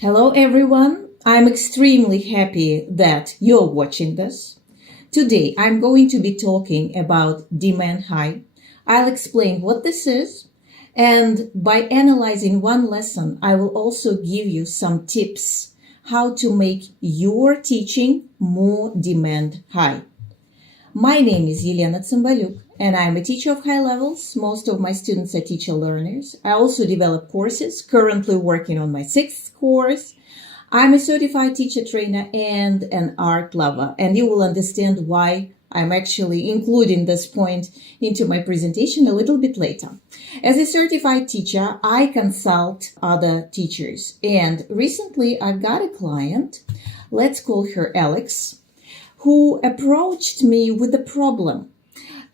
Hello everyone, I'm extremely happy that you're watching this. Today I'm going to be talking about demand high. I'll explain what this is, and by analyzing one lesson, I will also give you some tips how to make your teaching more demand high. My name is Елена Цимбалюk, and I'm a teacher of high levels. Most of my students are teacher learners. I also develop courses, currently working on my 6th course. I'm a certified teacher trainer and an art lover, and you will understand why I'm actually including this point into my presentation a little bit later. As a certified teacher, I consult other teachers, and recently I've got a client, let's call her Alex, who approached me with a problem.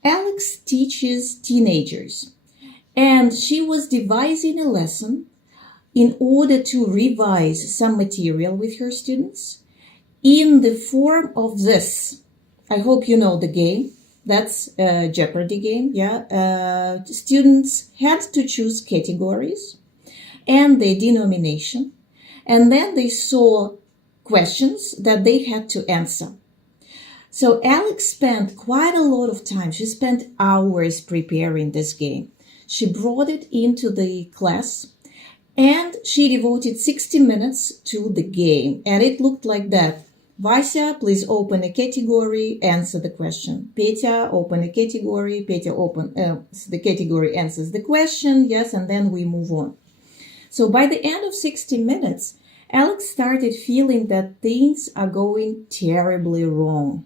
Alex teaches teenagers, and she was devising a lesson in order to revise some material with her students in the form of this. I hope you know the game. That's a Jeopardy game, yeah. Students had to choose categories and their denomination, and then they saw questions that they had to answer. So Alex spent quite a lot of time. She spent hours preparing this game. She brought it into the class and she devoted 60 minutes to the game. And it looked like that. Vasya, please open a category, answer the question. Petya, open a category. Petya, open the category, answers the question. Yes, and then we move on. So by the end of 60 minutes, Alex started feeling that things are going terribly wrong.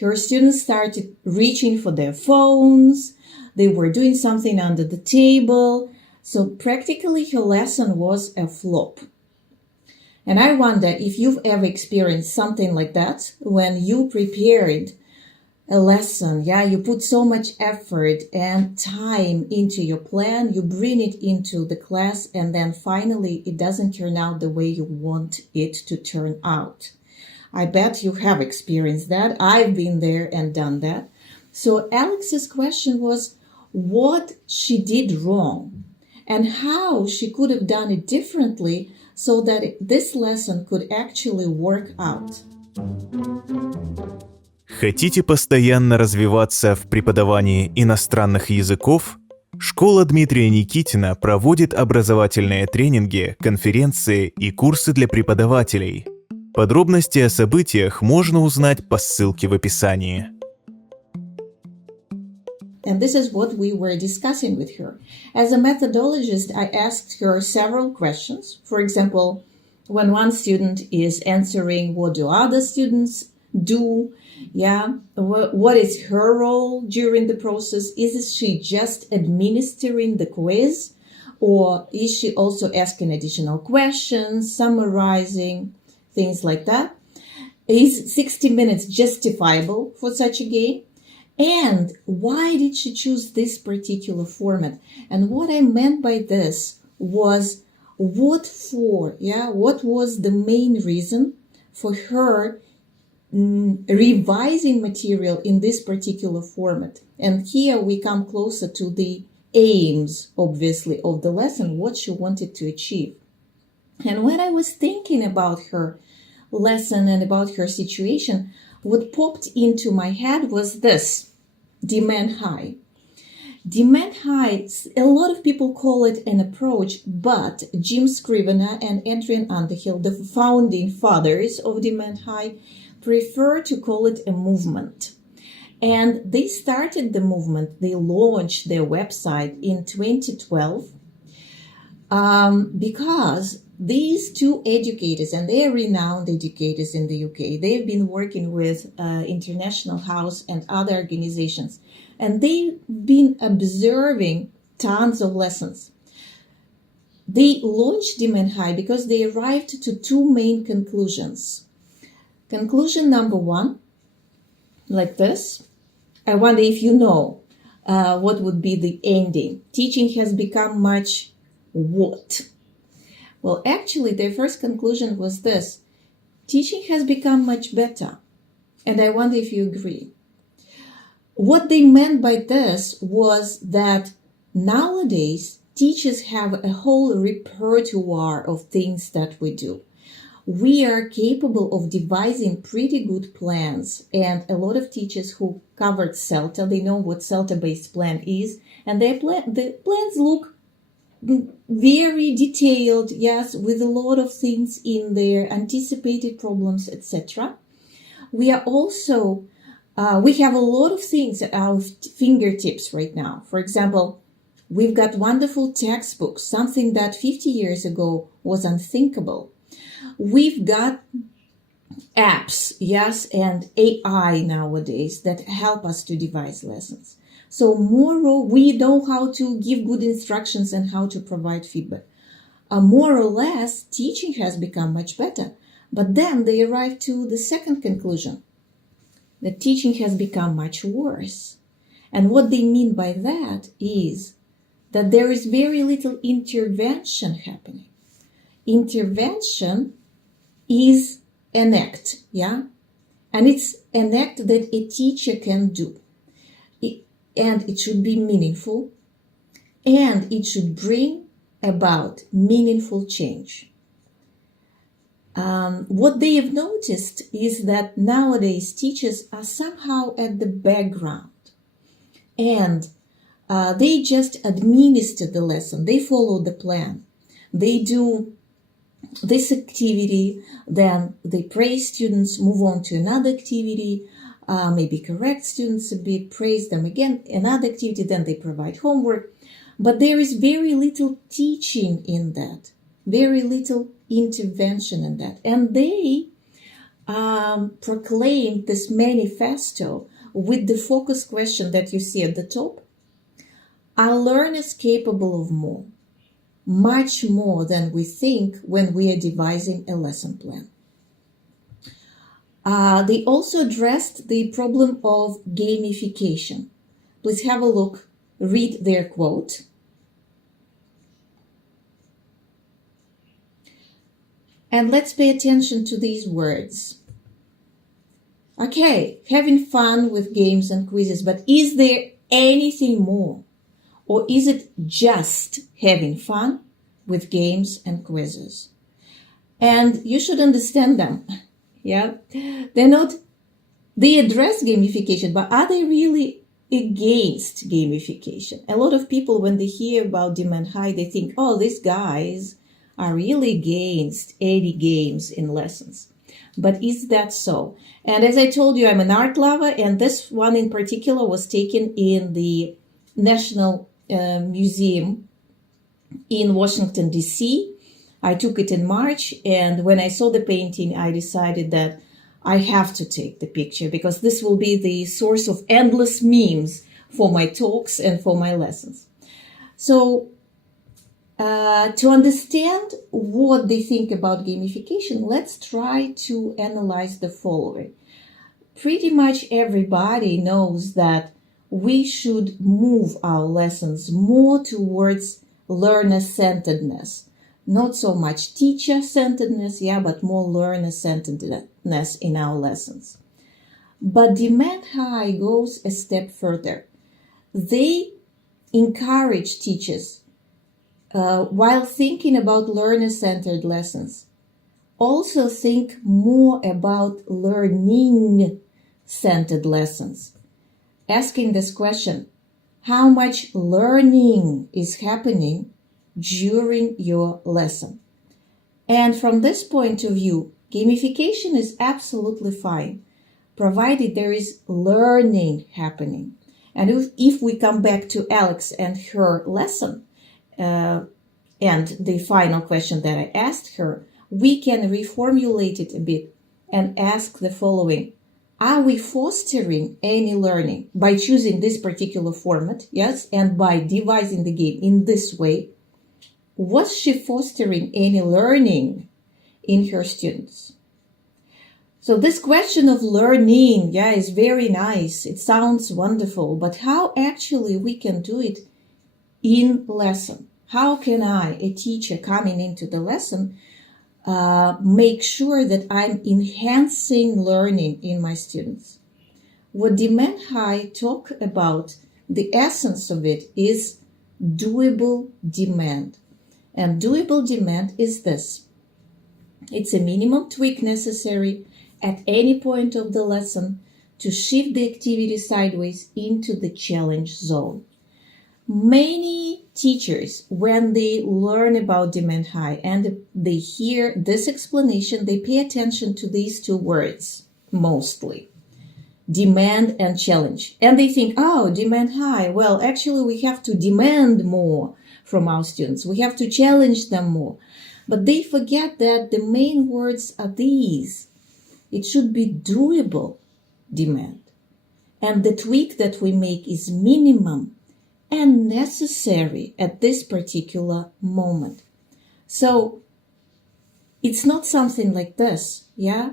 Her students started reaching for their phones. They were doing something under the table. So practically her lesson was a flop. And I wonder if you've ever experienced something like that when you prepared a lesson. Yeah, you put so much effort and time into your plan. You bring it into the class and then finally it doesn't turn out the way you want it to turn out. I bet you have experienced that. I've been there and done that. So Alex's question was what she did wrong and how she could have done it differently so that this lesson could actually work out. Хотите постоянно развиваться в преподавании иностранных языков? Школа Дмитрия Никитина проводит образовательные тренинги, конференции и курсы для преподавателей. Подробности о событиях можно узнать по ссылке в описании. And this is what we were discussing with her. As a methodologist, I asked her several questions. For example, when one student is answering, what do other students do? Yeah, what is her role during the process? Is she just administering the quiz? Or is she also asking additional questions, summarizing, things like that? Is 60 minutes justifiable for such a game? And why did she choose this particular format? And what I meant by this was what was the main reason for her revising material in this particular format? And here we come closer to the aims, obviously, of the lesson, what she wanted to achieve. And when I was thinking about her lesson and about her situation, what popped into my head was this: demand high. Demand high, a lot of people call it an approach, but Jim Scrivener and Adrian Underhill, the founding fathers of demand high, prefer to call it a movement. And they started the movement, they launched their website in 2012 because these two educators, and they are renowned educators in the UK, they've been working with International House and other organizations, and they've been observing tons of lessons. They launched Demand High because they arrived to two main conclusions. Conclusion number one, like this. I wonder if you know what would be the ending. Teaching has become much what? Well, actually, their first conclusion was this: teaching has become much better. And I wonder if you agree. What they meant by this was that nowadays teachers have a whole repertoire of things that we do. We are capable of devising pretty good plans, and a lot of teachers who covered CELTA, they know what CELTA-based plan is, and the plans look very detailed, yes, with a lot of things in there, anticipated problems, etc. We are also, we have a lot of things at our fingertips right now. For example, we've got wonderful textbooks, something that 50 years ago was unthinkable. We've got apps, yes, and AI nowadays that help us to devise lessons. So we know how to give good instructions and how to provide feedback. More or less, teaching has become much better. But then they arrive to the second conclusion, that teaching has become much worse. And what they mean by that is that there is very little intervention happening. Intervention is an act, yeah? And it's an act that a teacher can do. And it should be meaningful, and it should bring about meaningful change. What they have noticed is that nowadays teachers are somehow at the background, and they just administer the lesson. They follow the plan. They do this activity, then they praise students, move on to another activity, maybe correct students a bit, praise them again, another activity, then they provide homework. But there is very little teaching in that, very little intervention in that. And they proclaimed this manifesto with the focus question that you see at the top. Are learners capable of more? Much more than we think when we are devising a lesson plan. They also addressed the problem of gamification. Please have a look, read their quote. And let's pay attention to these words. Okay, having fun with games and quizzes, but is there anything more? Or is it just having fun with games and quizzes? And you should understand them. Yeah, they address gamification, but are they really against gamification? A lot of people, when they hear about demand high, they think, oh, these guys are really against any games in lessons. But is that so? And as I told you, I'm an art lover, and this one in particular was taken in the National Museum in Washington, D.C. I took it in March, and when I saw the painting, I decided that I have to take the picture because this will be the source of endless memes for my talks and for my lessons. So to understand what they think about gamification, let's try to analyze the following. Pretty much everybody knows that we should move our lessons more towards learner-centeredness. Not so much teacher-centeredness, but more learner-centeredness in our lessons. But Demand High goes a step further. They encourage teachers, while thinking about learner-centered lessons, also think more about learning-centered lessons. Asking this question, how much learning is happening during your lesson? And from this point of view, gamification is absolutely fine, provided there is learning happening. And if we come back to Alex and her lesson, and the final question that I asked her, we can reformulate it a bit and ask the following. Are we fostering any learning by choosing this particular format? Yes, and by devising the game in this way? Was she fostering any learning in her students? So this question of learning, is very nice. It sounds wonderful, but how actually we can do it in lesson? How can I, a teacher coming into the lesson, make sure that I'm enhancing learning in my students? What Demand High talk about, the essence of it is doable demand. And doable demand is this. It's a minimum tweak necessary at any point of the lesson to shift the activity sideways into the challenge zone. Many teachers, when they learn about demand high and they hear this explanation, they pay attention to these two words mostly, demand and challenge. And they think, oh, demand high. Well, actually, we have to demand more from our students. We have to challenge them more. But they forget that the main words are these. It should be doable demand. And the tweak that we make is minimum and necessary at this particular moment. So it's not something like this, yeah?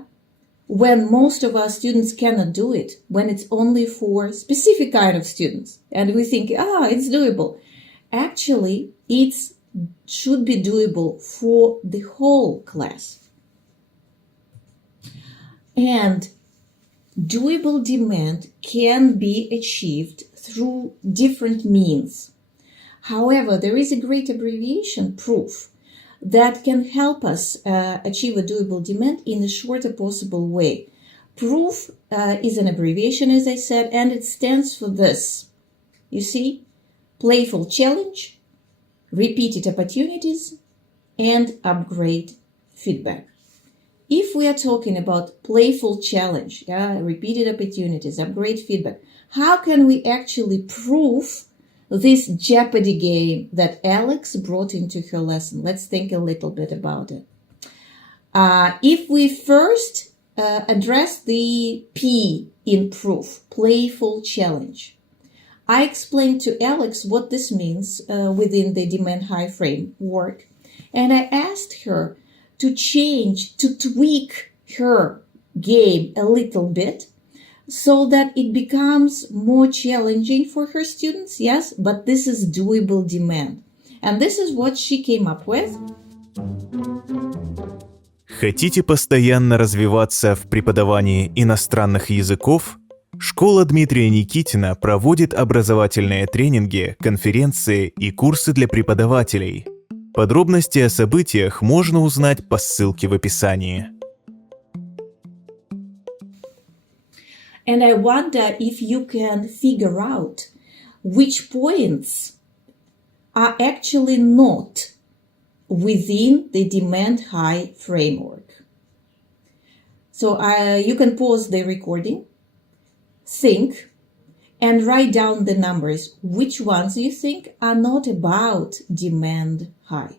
When most of our students cannot do it, when it's only for specific kind of students, and we think, it's doable. Actually, it should be doable for the whole class. And doable demand can be achieved through different means. However, there is a great abbreviation, prouf, that can help us achieve a doable demand in a shorter possible way. Prouf is an abbreviation, as I said, and it stands for this. You see, playful challenge, repeated opportunities, and upgrade feedback. If we are talking about playful challenge, repeated opportunities, upgrade feedback, how can we actually prove this Jeopardy game that Alex brought into her lesson? Let's think a little bit about it. If we first address the P in prouf, playful challenge, I explained to Alex what this means within the demand high framework, and I asked her to tweak her game a little bit so that it becomes more challenging for her students, yes, but this is doable demand. And this is what she came up with. Хотите постоянно развиваться в преподавании иностранных языков? Школа Дмитрия Никитина проводит образовательные тренинги, конференции и курсы для преподавателей. Подробности о событиях можно узнать по ссылке в описании. And I wonder if you can figure out which points are actually not within the demand high framework. So you can pause the recording, think, and write down the numbers. Which ones you think are not about demand high?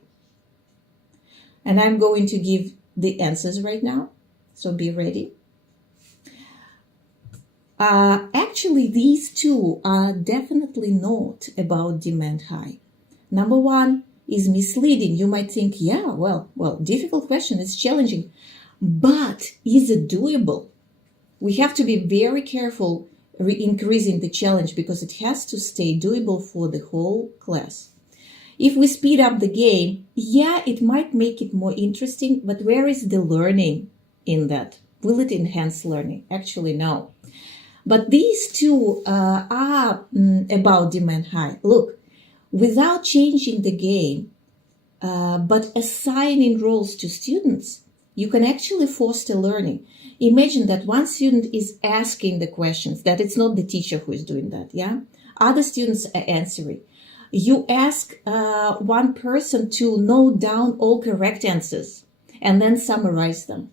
And I'm going to give the answers right now, so be ready. Actually, these two are definitely not about demand high. Number one is misleading. You might think, difficult question, it's challenging, but is it doable? We have to be very careful increasing the challenge because it has to stay doable for the whole class. If we speed up the game, it might make it more interesting, but where is the learning in that? Will it enhance learning? Actually, no. But these two are about demand high. Look, without changing the game, but assigning roles to students, you can actually foster learning. Imagine that one student is asking the questions, that it's not the teacher who is doing that, yeah? Other students are answering. You ask one person to note down all correct answers and then summarize them.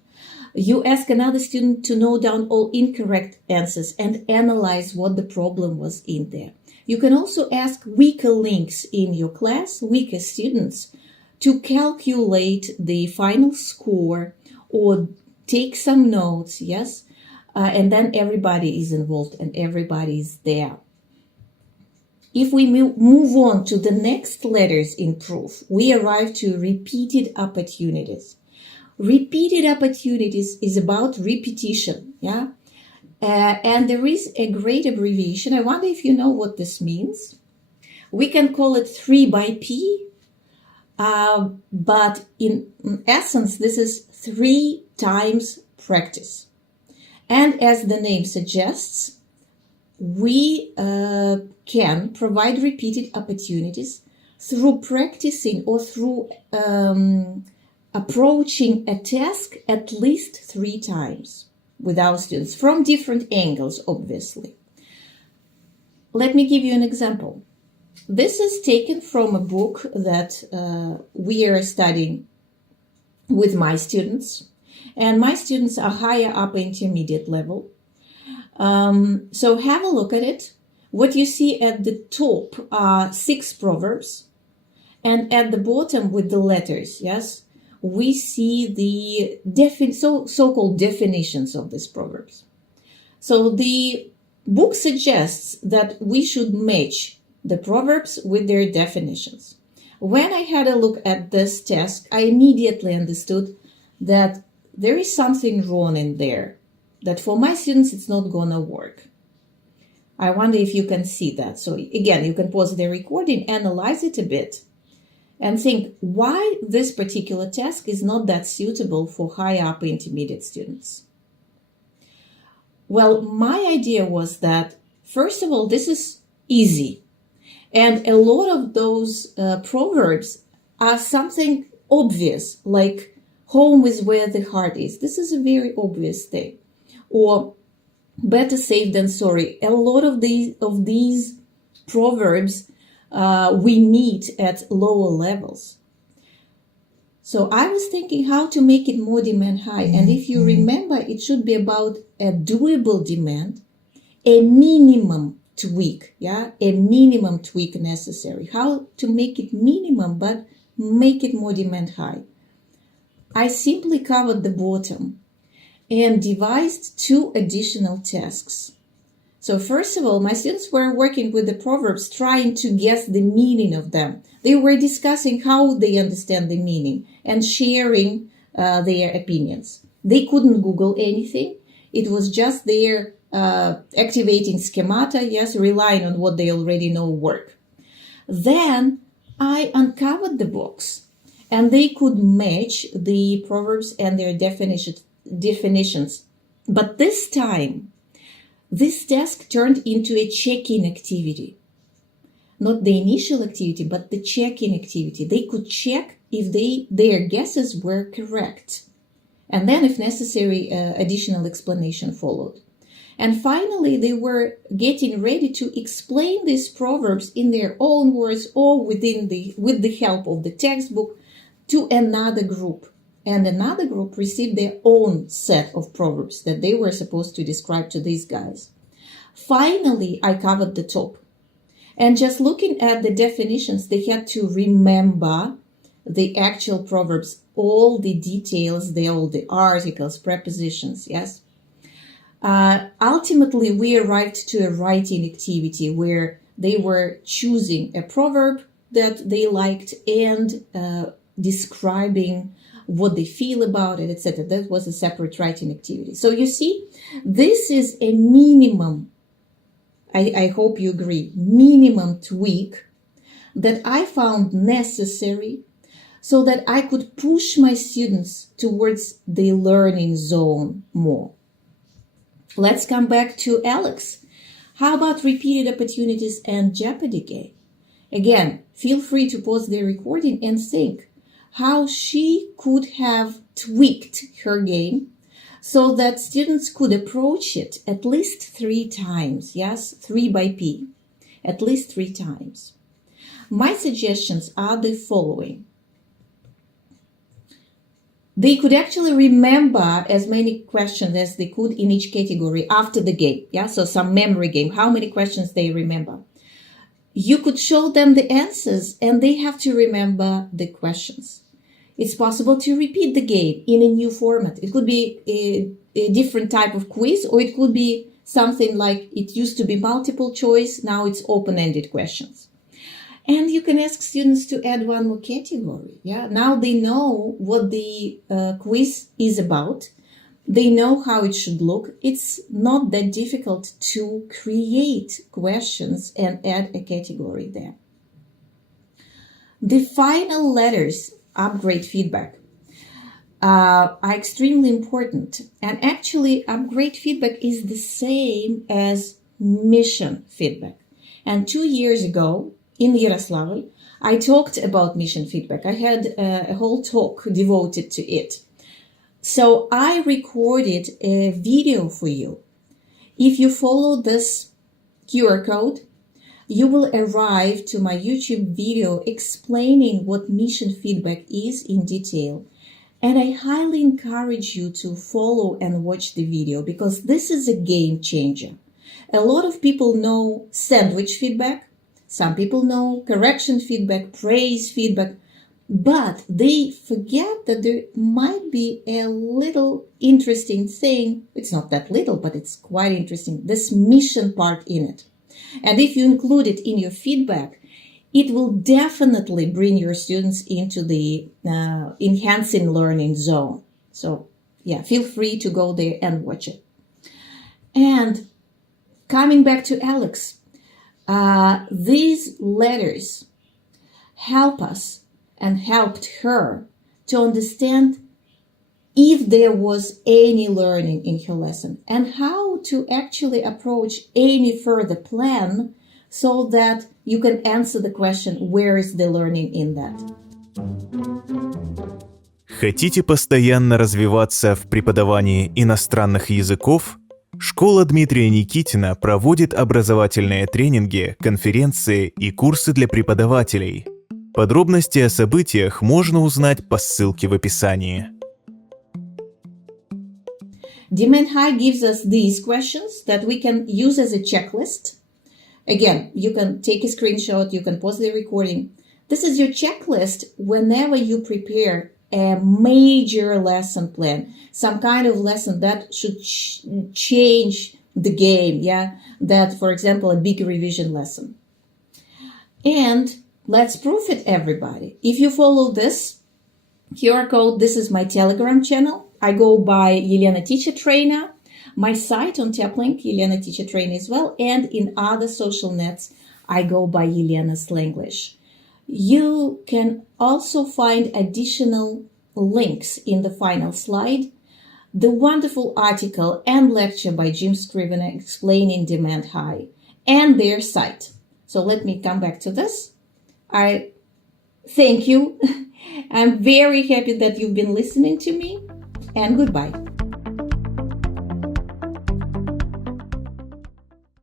You ask another student to note down all incorrect answers and analyze what the problem was in there. You can also ask weaker links in your class, weaker students, to calculate the final score or take some notes, yes? And then everybody is involved and everybody is there. If we move on to the next letters in prouf, we arrive to repeated opportunities. Repeated opportunities is about repetition, yeah? And there is a great abbreviation. I wonder if you know what this means. We can call it 3 by P, but in essence, this is 3 times practice. And as the name suggests, we can provide repeated opportunities through practicing or through approaching a task at least 3 times with our students from different angles, obviously. Let me give you an example. This is taken from a book that we are studying with my students, and my students are higher upper intermediate level. So have a look at it. What you see at the top are 6 proverbs, and at the bottom with the letters, yes, we see the so-called definitions of these proverbs. So the book suggests that we should match the proverbs with their definitions. When I had a look at this task, I immediately understood that there is something wrong in there, that for my students it's not gonna work. I wonder if you can see that. So again, you can pause the recording, analyze it a bit, and think why this particular task is not that suitable for high upper intermediate students. Well, my idea was that, first of all, this is easy. And a lot of those proverbs are something obvious, like home is where the heart is. This is a very obvious thing. Or better safe than sorry. A lot of these proverbs we meet at lower levels. So I was thinking how to make it more demand high. And if you remember, it should be about a doable demand, a minimum tweak, a minimum tweak necessary. How to make it minimum, but make it more demand high. I simply covered the bottom and devised 2 additional tasks. So first of all, my students were working with the proverbs, trying to guess the meaning of them. They were discussing how they understand the meaning and sharing their opinions. They couldn't Google anything. It was just their activating schemata, relying on what they already know work. Then I uncovered the box, and they could match the proverbs and their definitions. But this time, this task turned into a check-in activity. Not the initial activity, but the check-in activity. They could check if their guesses were correct. And then, if necessary, additional explanation followed. And finally, they were getting ready to explain these proverbs in their own words or with the help of the textbook to another group. And another group received their own set of proverbs that they were supposed to describe to these guys. Finally, I covered the top. And just looking at the definitions, they had to remember the actual proverbs, all the details, all the articles, prepositions, yes? Ultimately, we arrived to a writing activity where they were choosing a proverb that they liked and describing what they feel about it, etc. That was a separate writing activity. So you see, this is a minimum, I hope you agree, minimum tweak that I found necessary so that I could push my students towards the learning zone more. Let's come back to Alex. How about repeated opportunities and Jeopardy game? Again, feel free to pause the recording and think how she could have tweaked her game so that students could approach it at least 3 times. Yes, 3 by P, at least 3 times. My suggestions are the following. They could actually remember as many questions as they could in each category after the game. So some memory game, how many questions they remember. You could show them the answers and they have to remember the questions. It's possible to repeat the game in a new format. It could be a different type of quiz, or it could be something like it used to be multiple choice, now it's open-ended questions. And you can ask students to add 1 more category. Now they know what the quiz is about. They know how it should look. It's not that difficult to create questions and add a category there. The final letters, upgrade feedback, are extremely important. And actually, upgrade feedback is the same as mission feedback. And 2 years ago in Yaroslavl, I talked about mission feedback. I had a whole talk devoted to it. So I recorded a video for you. If you follow this QR code, you will arrive to my YouTube video explaining what mission feedback is in detail. And I highly encourage you to follow and watch the video because this is a game changer. A lot of people know sandwich feedback. Some people know correction feedback, praise feedback, but they forget that there might be a little interesting thing. It's not that little, but it's quite interesting. This mission part in it. And if you include it in your feedback, it will definitely bring your students into the enhancing learning zone. So yeah, feel free to go there and watch it. And coming back to Alex, these letters help us and helped her to understand if there was any learning in her lesson and how to actually approach any further plan so that you can answer the question, where is the learning in that? Хотите постоянно развиваться в преподавании иностранных языков? Школа Дмитрия Никитина проводит образовательные тренинги, конференции и курсы для преподавателей. Подробности о событиях можно узнать по ссылке в описании. Demand High gives us these questions that we can use as a checklist. Again, you can take a screenshot, you can pause the recording. This is your checklist whenever you prepare a major lesson plan, some kind of lesson that should change the game, that, for example, a big revision lesson. And let's proof it, everybody. If you follow this QR code, this is my Telegram channel. I go by Елена Teacher Trainer, my site on TapLink, Елена Teacher Trainer as well, and in other social nets, I go by Елена Slanglish. You can also find additional links in the final slide, the wonderful article and lecture by Jim Scrivener explaining Demand High, and their site. So let me come back to this. I thank you. I'm very happy that you've been listening to me, and goodbye.